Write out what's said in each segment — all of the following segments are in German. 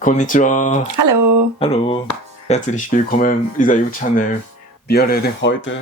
Konnichiwa. Hallo. Hallo. Herzlich willkommen in Isayu Channel. Wir reden heute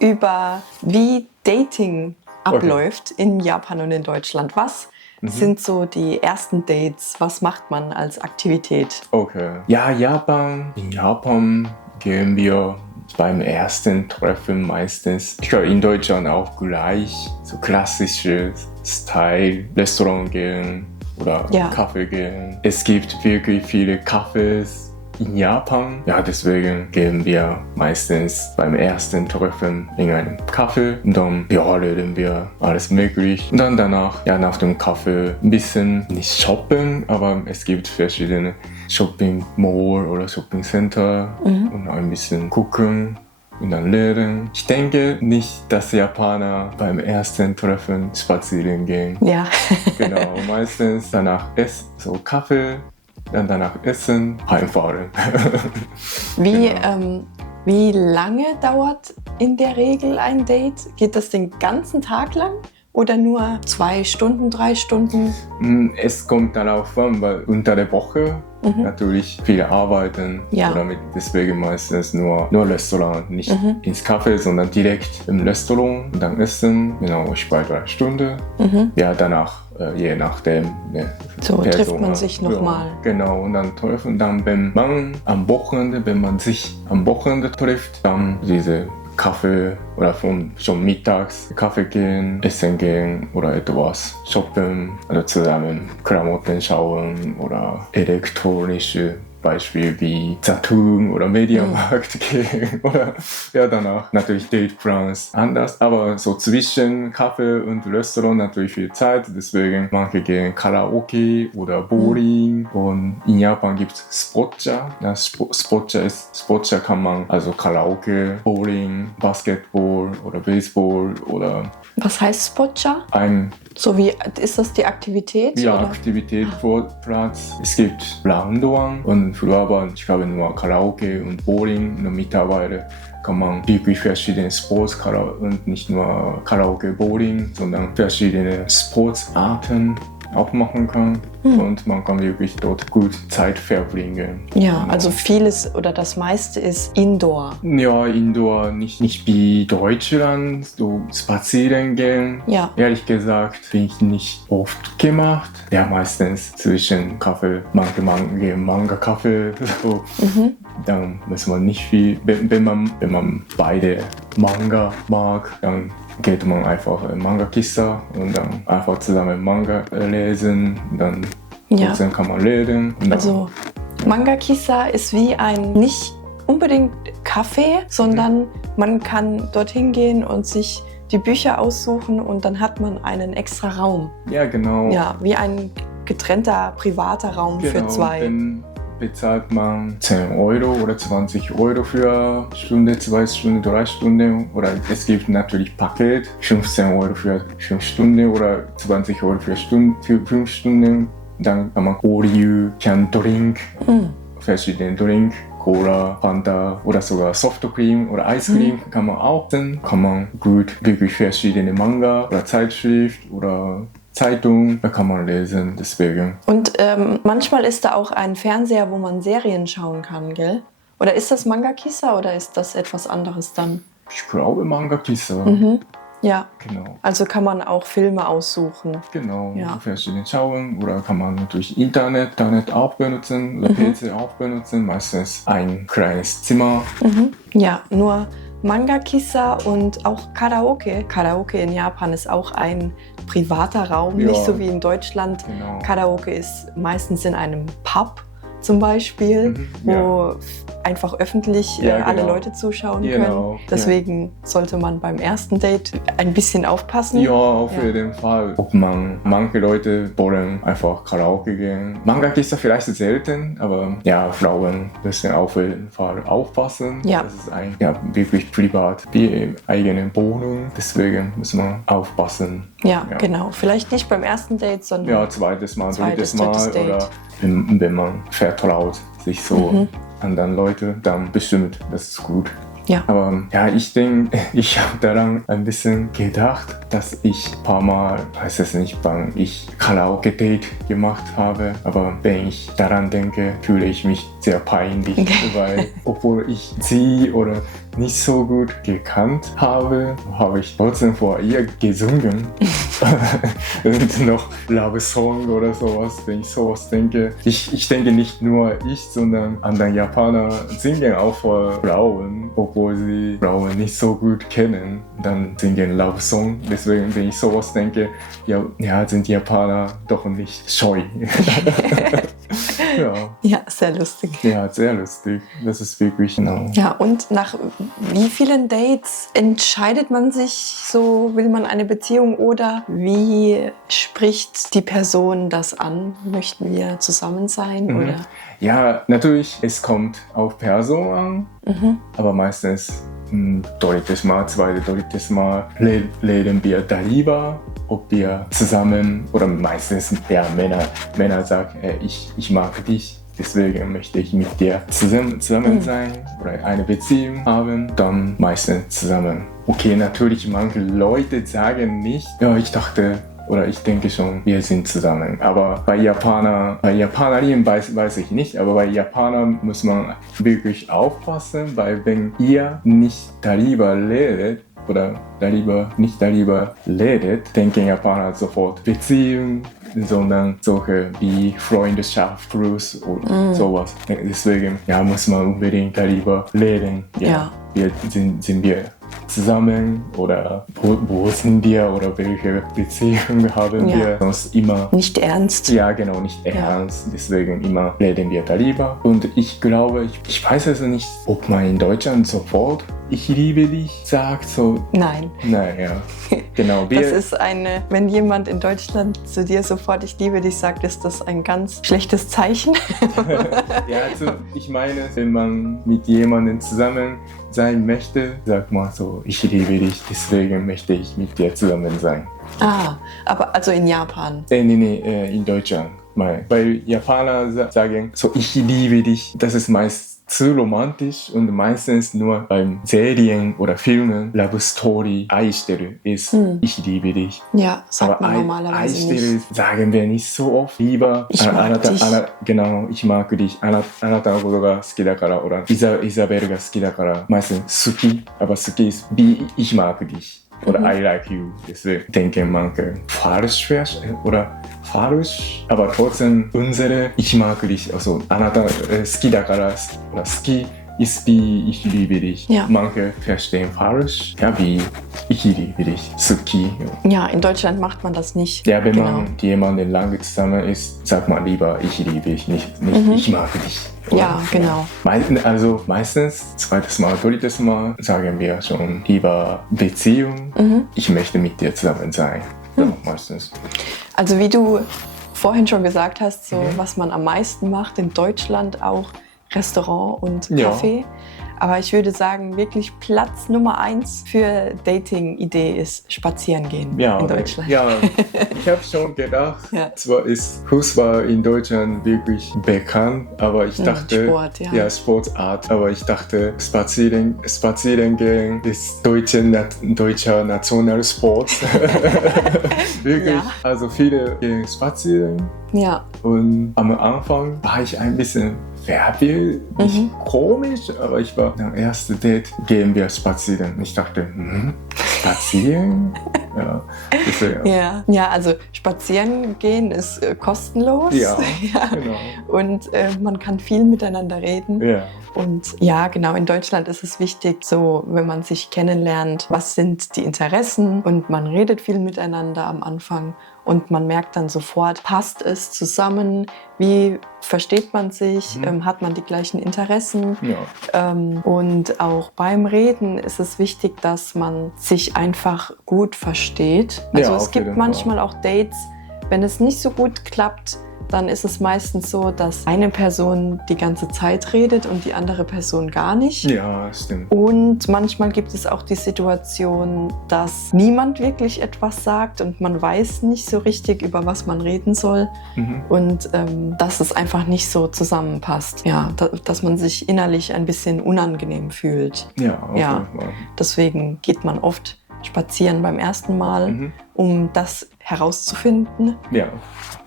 Über wie Dating abläuft in Japan und in Deutschland. Was sind so die ersten Dates? Was macht man als Aktivität? Okay. Ja, Japan. In Japan gehen wir beim ersten Treffen meistens. Ich glaube, in Deutschland auch gleich. So klassisches Style, Restaurant gehen oder Ja. Kaffee gehen. Es gibt wirklich viele Cafés in Japan. Ja, deswegen gehen wir meistens beim ersten Treffen in einem Kaffee und dann reden wir alles möglich. Und dann danach, nach dem Kaffee ein bisschen nicht shoppen, aber es gibt verschiedene Shopping Mall oder Shopping Center und ein bisschen gucken und dann reden. Ich denke nicht, dass Japaner beim ersten Treffen spazieren gehen. Ja. Genau, meistens danach so Kaffee, dann danach essen, heimfahren. Wie lange dauert in der Regel ein Date? Geht das den ganzen Tag lang oder nur 2 Stunden, 3 Stunden? Es kommt darauf an, weil unter der Woche natürlich viele arbeiten. Ja. Deswegen meistens nur Restaurant, nicht ins Café, sondern direkt im Restaurant und dann essen. Genau, 2-3 Stunden. Ja, danach, je nachdem. So Person trifft man halt. sich nochmal. Ja, genau, und dann treffen. Dann, wenn man sich am Wochenende trifft, dann diese Kaffee oder schon mittags Kaffee gehen, essen gehen oder etwas shoppen oder zusammen Klamotten schauen oder elektronische Beispiel wie Saturn oder Mediamarkt gehen oder danach natürlich Dateplans anders, aber so zwischen Kaffee und Restaurant natürlich viel Zeit, deswegen manche gehen Karaoke oder Bowling und in Japan gibt es Spoccia. Spoccia kann man also Karaoke, Bowling, Basketball oder Baseball oder Was heißt Spoccia? Ist das die Aktivität? Ja, oder? Aktivität vor Platz. Es gibt Round-One und früher war, ich glaube, nur Karaoke und Bowling. Und mittlerweile kann man wirklich verschiedene Sports und nicht nur Karaoke, Bowling, sondern verschiedene Sportsarten auch machen kann. Und man kann wirklich dort gut Zeit verbringen. Ja, also vieles oder das meiste ist Indoor. Ja, Indoor, nicht wie Deutschland, so spazieren gehen. Ja. Ehrlich gesagt, bin ich nicht oft gemacht. Ja, meistens zwischen Kaffee, manche gehen Manga-Kaffee. So. Dann muss man nicht viel, wenn man beide Manga mag, dann geht man einfach in Manga-Kissa und dann einfach zusammen Manga lesen. Dann kann man reden. Also Manga-Kissa ist wie ein nicht unbedingt Café, sondern man kann dorthin gehen und sich die Bücher aussuchen und dann hat man einen extra Raum. Ja, genau. Ja, wie ein getrennter privater Raum für 2. Dann bezahlt man 10 Euro oder 20 Euro für Stunde, 2 Stunden, 3 Stunden. Oder es gibt natürlich Paket, 15 Euro für 5 Stunden oder 20 Euro für 5 Stunden. Dann kann man All-You Can Drink, verschiedene Drink, Cola, Fanta oder sogar Softcreme oder Eiscreme kann man auch. Dann kann man gut wirklich verschiedene Manga oder Zeitschrift oder Zeitung, da kann man lesen, deswegen. Und manchmal ist da auch ein Fernseher, wo man Serien schauen kann, gell? Oder ist das Manga-Kissa oder ist das etwas anderes dann? Ich glaube Manga-Kissa. Ja. Genau. Also kann man auch Filme aussuchen. Genau, Ja. verschiedene schauen oder kann man natürlich Internet auch benutzen oder PC auch benutzen, meistens ein kleines Zimmer. Ja, nur Manga-Kissa und auch Karaoke. Karaoke in Japan ist auch ein privater Raum, Ja. nicht so wie in Deutschland. Genau. Karaoke ist meistens in einem Pub zum Beispiel, wo einfach öffentlich alle genau. Leute zuschauen Genau, können. Deswegen sollte man beim ersten Date ein bisschen aufpassen. Ja, auf jeden Fall. Manche Leute wollen einfach Karaoke gehen. Manga-Kissa vielleicht selten, aber ja, Frauen müssen auf jeden Fall aufpassen. Ja. Das ist wirklich privat, wie in eigenen Wohnung. Deswegen muss man aufpassen. Ja, genau. Vielleicht nicht beim ersten Date, sondern Ja, zweites Mal, drittes drittes Mal Date. oder wenn man vertraut sich so anderen Leuten, dann bestimmt, das ist gut. Ja. Aber ja, ich denke, ich habe daran ein bisschen gedacht, dass ich ein paar Mal, weiß es nicht, wann ich Karaoke-Date gemacht habe. Aber wenn ich daran denke, fühle ich mich sehr peinlich, weil obwohl ich sie oder nicht so gut gekannt habe, habe ich trotzdem vor ihr gesungen. Und noch Love Song oder sowas, wenn ich sowas denke. Ich denke nicht nur ich, sondern andere Japaner singen auch vor Frauen, obwohl sie Frauen nicht so gut kennen, dann singen Love Song. Deswegen, wenn ich sowas denke, ja, sind Japaner doch nicht scheu. Ja. Ja, sehr lustig. Ja, sehr lustig. Das ist wirklich genau. Ja, und nach wie vielen Dates entscheidet man sich so, will man eine Beziehung oder wie spricht die Person das an? Möchten wir zusammen sein oder? Ja, natürlich, es kommt auf Person an, aber meistens drittes Mal reden wir darüber, ob wir zusammen oder meistens Männer sagen, ich mag dich, deswegen möchte ich mit dir zusammen sein oder eine Beziehung haben, dann meistens zusammen. Okay, natürlich, manche Leute sagen nicht, ja, ich dachte oder ich denke schon, wir sind zusammen. Aber bei Japanerinnen weiß ich nicht, aber bei Japanern muss man wirklich aufpassen, weil wenn ihr nicht darüber redet, oder nicht darüber redet, denken Japaner sofort Beziehung, sondern solche wie Freundschaft plus oder sowas. Deswegen muss man unbedingt darüber reden. Ja. Sind wir zusammen oder wo sind wir oder welche Beziehung haben wir? Sonst immer nicht ernst. Ja, genau, nicht ernst. Deswegen immer reden wir darüber. Und ich glaube, ich weiß also nicht, ob man in Deutschland sofort ich liebe dich sagt so. Nein. Nein, ja. Genau. Das ist wenn jemand in Deutschland zu dir sofort ich liebe dich sagt, ist das ein ganz schlechtes Zeichen. Ja, also ich meine, wenn man mit jemandem zusammen sein möchte, sagt man so, ich liebe dich, deswegen möchte ich mit dir zusammen sein. Ah, aber also in Japan? Nee, in Deutschland. Weil Japaner sagen so, ich liebe dich, das ist meist zu romantisch und meistens nur beim Serien oder Filmen Love Story Aishiteru ist ich liebe dich. Ja, sagt man normalerweise Aishiteru nicht. Sagen wir nicht so oft. Lieber ich mag dich. Genau, ich mag dich. Anata no koto ga suki dakara oder Isabel ga suki dakara. Meistens suki, aber suki ist wie ich mag dich. Oder I like you. Deswegen denken manche falsch, aber trotzdem unsere ich mag dich, also Anata suki dakara oder suki ist wie ich liebe dich. Ja. Manche verstehen falsch, ja, wie ich liebe dich, suki. Ja, in Deutschland macht man das nicht. Ja, wenn man mit jemandem lange zusammen ist, sagt man lieber ich liebe dich, nicht ich mag dich. Ja, genau. Also meistens, zweites Mal, drittes Mal sagen wir schon lieber Beziehung. Ich möchte mit dir zusammen sein. Ja, meistens. Also wie du vorhin schon gesagt hast, so was man am meisten macht in Deutschland auch Restaurant und Café. Aber ich würde sagen, wirklich Platz Nummer 1 für Dating-Idee ist spazieren gehen in Deutschland. Ja, ich habe schon gedacht, zwar ist Fußball in Deutschland wirklich bekannt, aber ich dachte, Sportart, aber ich dachte, spazieren gehen ist deutscher Nationalsport. Wirklich, also viele gehen spazieren. Ja. Und am Anfang war ich ein bisschen nicht komisch, aber ich war am ersten Date, gehen wir spazieren. Ich dachte, spazieren? Ja, also spazieren gehen ist kostenlos. Ja, genau. Und man kann viel miteinander reden. Ja. Und ja, genau, in Deutschland ist es wichtig, so wenn man sich kennenlernt, was sind die Interessen und man redet viel miteinander am Anfang und man merkt dann sofort, passt es zusammen, wie versteht man sich, hat man die gleichen Interessen und auch beim Reden ist es wichtig, dass man sich einfach gut versteht. Also es gibt manchmal auch Dates, wenn es nicht so gut klappt, dann ist es meistens so, dass eine Person die ganze Zeit redet und die andere Person gar nicht. Ja, stimmt. Und manchmal gibt es auch die Situation, dass niemand wirklich etwas sagt und man weiß nicht so richtig, über was man reden soll. Und dass es einfach nicht so zusammenpasst. Ja, dass man sich innerlich ein bisschen unangenehm fühlt. Ja, auf jeden Fall. Deswegen geht man oft spazieren beim ersten Mal, um das herauszufinden. Ja.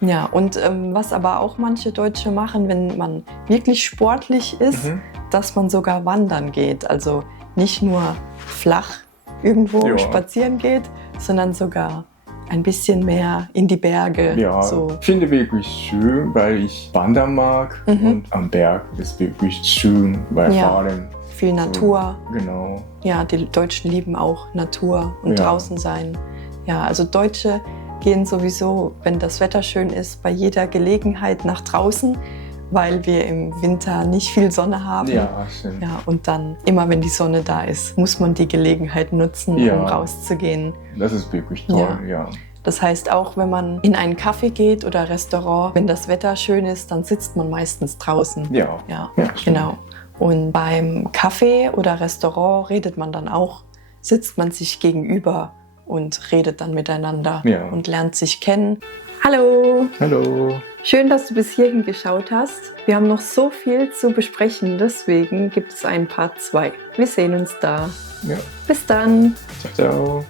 Ja, und was aber auch manche Deutsche machen, wenn man wirklich sportlich ist, dass man sogar wandern geht. Also nicht nur flach irgendwo spazieren geht, sondern sogar ein bisschen mehr in die Berge. Ja, so. Finde wirklich schön, weil ich wandern mag und am Berg ist wirklich schön bei Fahren. Viel Natur. So, genau. Ja, die Deutschen lieben auch Natur und draußen sein. Ja, also Deutsche gehen sowieso, wenn das Wetter schön ist, bei jeder Gelegenheit nach draußen, weil wir im Winter nicht viel Sonne haben. Ja, stimmt. Ja, und dann, immer wenn die Sonne da ist, muss man die Gelegenheit nutzen, um rauszugehen. Das ist wirklich toll, ja. Das heißt, auch wenn man in einen Café geht oder Restaurant, wenn das Wetter schön ist, dann sitzt man meistens draußen. Ja, genau. Und beim Café oder Restaurant redet man dann auch, sitzt man sich gegenüber und redet dann miteinander und lernt sich kennen. Hallo! Hallo! Schön, dass du bis hierhin geschaut hast. Wir haben noch so viel zu besprechen, deswegen gibt es einen Part 2. Wir sehen uns da. Ja. Bis dann! Ciao, ciao!